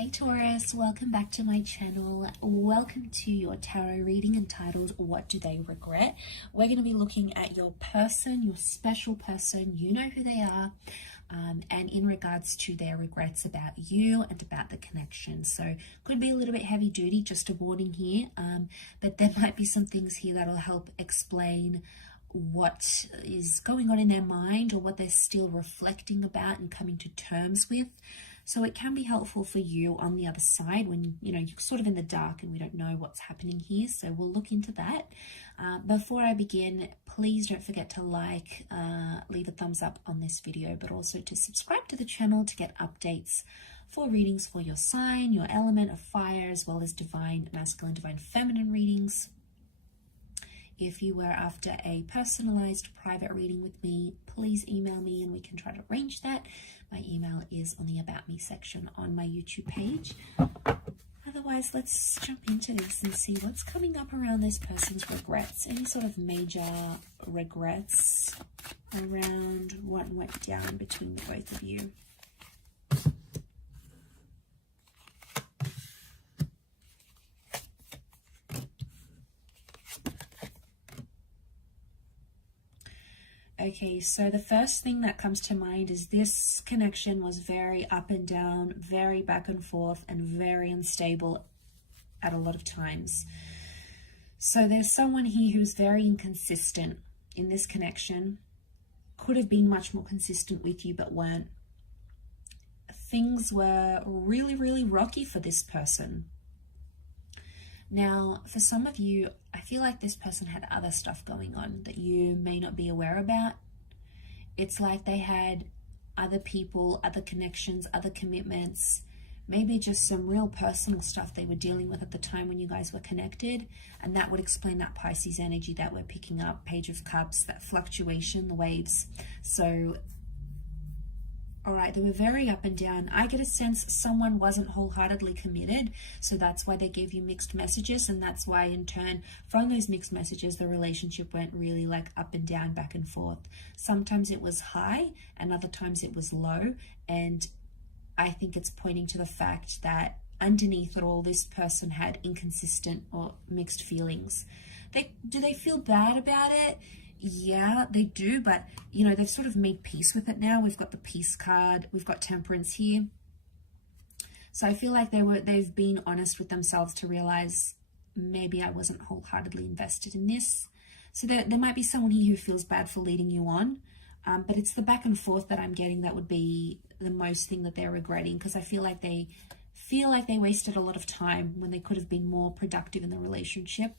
Hey Taurus, welcome back to my channel. Welcome to your tarot reading entitled What Do They Regret? We're going to be looking at your person, your special person. You know who they are, and in regards to their regrets about you and about the connection. So could be a little bit heavy duty, just a warning here, but there might be some things here that'll help explain what is going on in their mind or what they're still reflecting about and coming to terms with. So it can be helpful for you on the other side when, you're sort of in the dark and we don't know what's happening here. So we'll look into that. Before I begin, please don't forget to like, leave a thumbs up on this video, but also to subscribe to the channel to get updates for readings for your sign, your element of fire, as well as divine masculine, divine feminine readings. If you were after a personalized private reading with me, please email me and we can try to arrange that. My email is on the About Me section on my YouTube page. Otherwise, let's jump into this and see what's coming up around this person's regrets. Any sort of major regrets around what went down between the both of you. Okay, so the first thing that comes to mind is this connection was very up and down, very back and forth, and very unstable at a lot of times. So there's someone here who's very inconsistent in this connection. Could have been much more consistent with you, but weren't. Things were really, really rocky for this person. Now, for some of you, I feel like this person had other stuff going on that you may not be aware about. It's like they had other people, other connections, other commitments, maybe just some real personal stuff they were dealing with at the time when you guys were connected. And that would explain that Pisces energy that we're picking up, Page of Cups, that fluctuation, the waves. So, all right, they were very up and down. I get a sense someone wasn't wholeheartedly committed, so that's why they gave you mixed messages, and that's why in turn from those mixed messages the relationship went really like up and down, back and forth. Sometimes it was high and other times it was low, and I think it's pointing to the fact that underneath it all, this person had inconsistent or mixed feelings. Do they feel bad about it? Yeah, they do, but they've sort of made peace with it now. We've got the peace card, we've got temperance here. So I feel like they've been honest with themselves to realize maybe I wasn't wholeheartedly invested in this. So there might be someone here who feels bad for leading you on, but it's the back and forth that I'm getting that would be the most thing that they're regretting, because I feel like they wasted a lot of time when they could have been more productive in the relationship.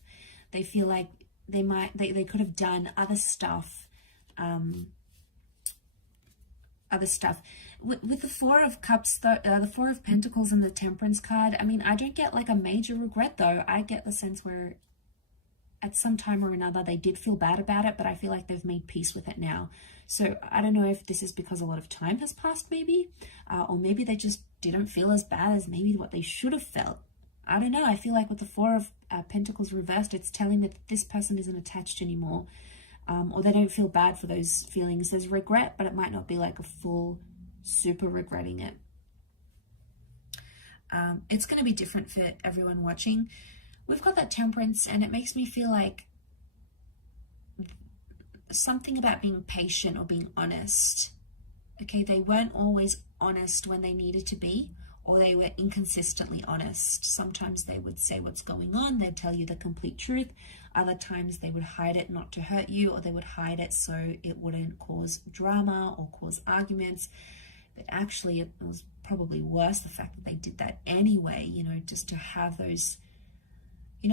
They feel like they could have done other stuff, with the Four of Cups, the Four of Pentacles and the Temperance card. I mean, I don't get like a major regret though. I get the sense where at some time or another they did feel bad about it, but I feel like they've made peace with it now. So I don't know if this is because a lot of time has passed maybe, or maybe they just didn't feel as bad as maybe what they should have felt. I don't know. I feel like with the Four of Pentacles reversed, it's telling that this person isn't attached anymore, or they don't feel bad for those feelings. There's regret, but it might not be like a full super regretting it. It's going to be different for everyone watching. We've got that Temperance, and it makes me feel like something about being patient or being honest. Okay, they weren't always honest when they needed to be, or they were inconsistently honest. Sometimes they would say what's going on, they'd tell you the complete truth. Other times they would hide it not to hurt you, or they would hide it so it wouldn't cause drama or cause arguments. But actually it was probably worse, the fact that they did that anyway, just to have those,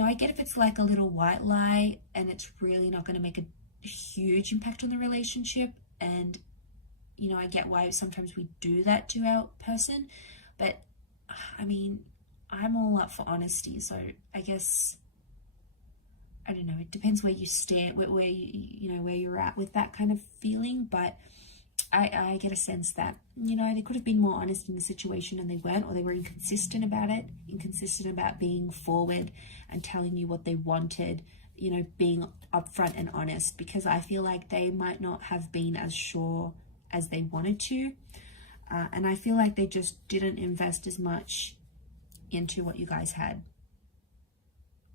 I get if it's like a little white lie and it's really not going to make a huge impact on the relationship. And, I get why sometimes we do that to our person. But I mean, I'm all up for honesty. So I guess, I don't know, it depends where you stand, where you're at with that kind of feeling. But I get a sense that, they could have been more honest in the situation and they weren't, or they were inconsistent about it, inconsistent about being forward and telling you what they wanted, being upfront and honest, because I feel like they might not have been as sure as they wanted to. And I feel like they just didn't invest as much into what you guys had.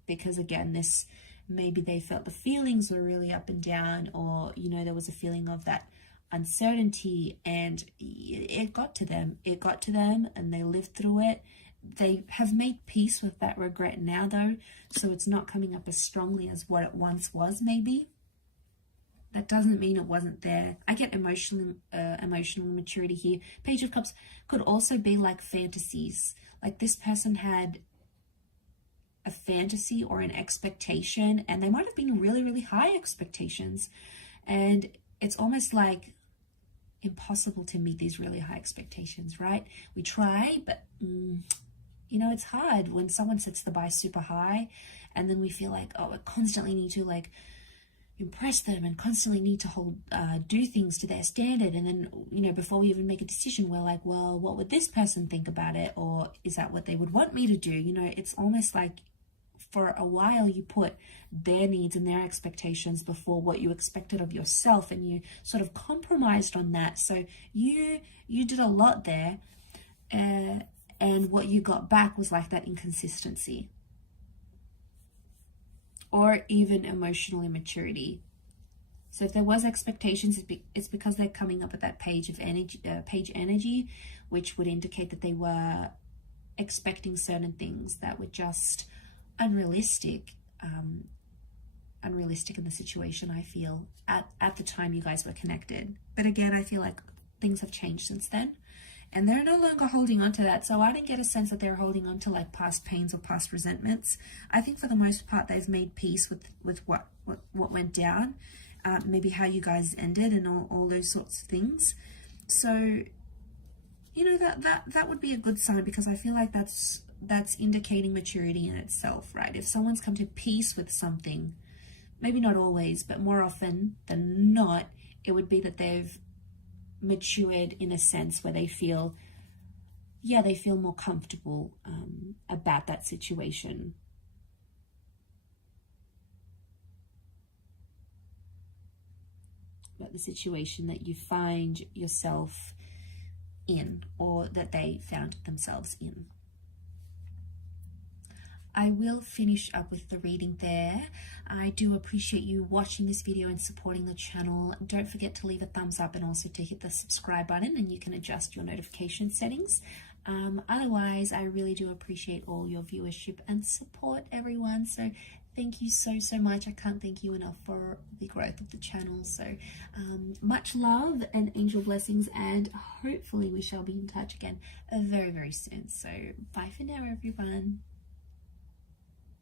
Because again, this, maybe they felt the feelings were really up and down, or, you know, there was a feeling of that uncertainty, and it got to them. It got to them and they lived through it. They have made peace with that regret now, though, so it's not coming up as strongly as what it once was, maybe. That doesn't mean it wasn't there. I get emotional maturity here. Page of Cups could also be like fantasies. Like this person had a fantasy or an expectation, and they might have been really, really high expectations. And it's almost like impossible to meet these really high expectations, right? We try, but you know, it's hard when someone sets the bar super high, and then we feel like, oh, I constantly need to like impress them and constantly need to do things to their standard. And then, you know, before we even make a decision, we're like, well, what would this person think about it? Or is that what they would want me to do? You know, it's almost like for a while you put their needs and their expectations before what you expected of yourself, and you sort of compromised on that. So you did a lot there, and what you got back was like that inconsistency, or even emotional immaturity. So if there was expectations, it's because they're coming up at that page energy, which would indicate that they were expecting certain things that were just unrealistic in the situation, I feel, at the time you guys were connected. But again, I feel like things have changed since then, and they're no longer holding on to that. So I didn't get a sense that they're holding on to like past pains or past resentments. I think for the most part they've made peace with what went down, maybe how you guys ended, and all those sorts of things. So, you know, that would be a good sign, because I feel like that's indicating maturity in itself, right? If someone's come to peace with something, maybe not always, but more often than not, it would be that they've matured in a sense where they feel, yeah, they feel more comfortable about that situation. About the situation that you find yourself in, or that they found themselves in. I will finish up with the reading there. I do appreciate you watching this video and supporting the channel. Don't forget to leave a thumbs up, and also to hit the subscribe button, and you can adjust your notification settings. Otherwise, I really do appreciate all your viewership and support, everyone. So thank you so much. I can't thank you enough for the growth of the channel. So much love and angel blessings, and hopefully we shall be in touch again very, very soon. So bye for now, everyone.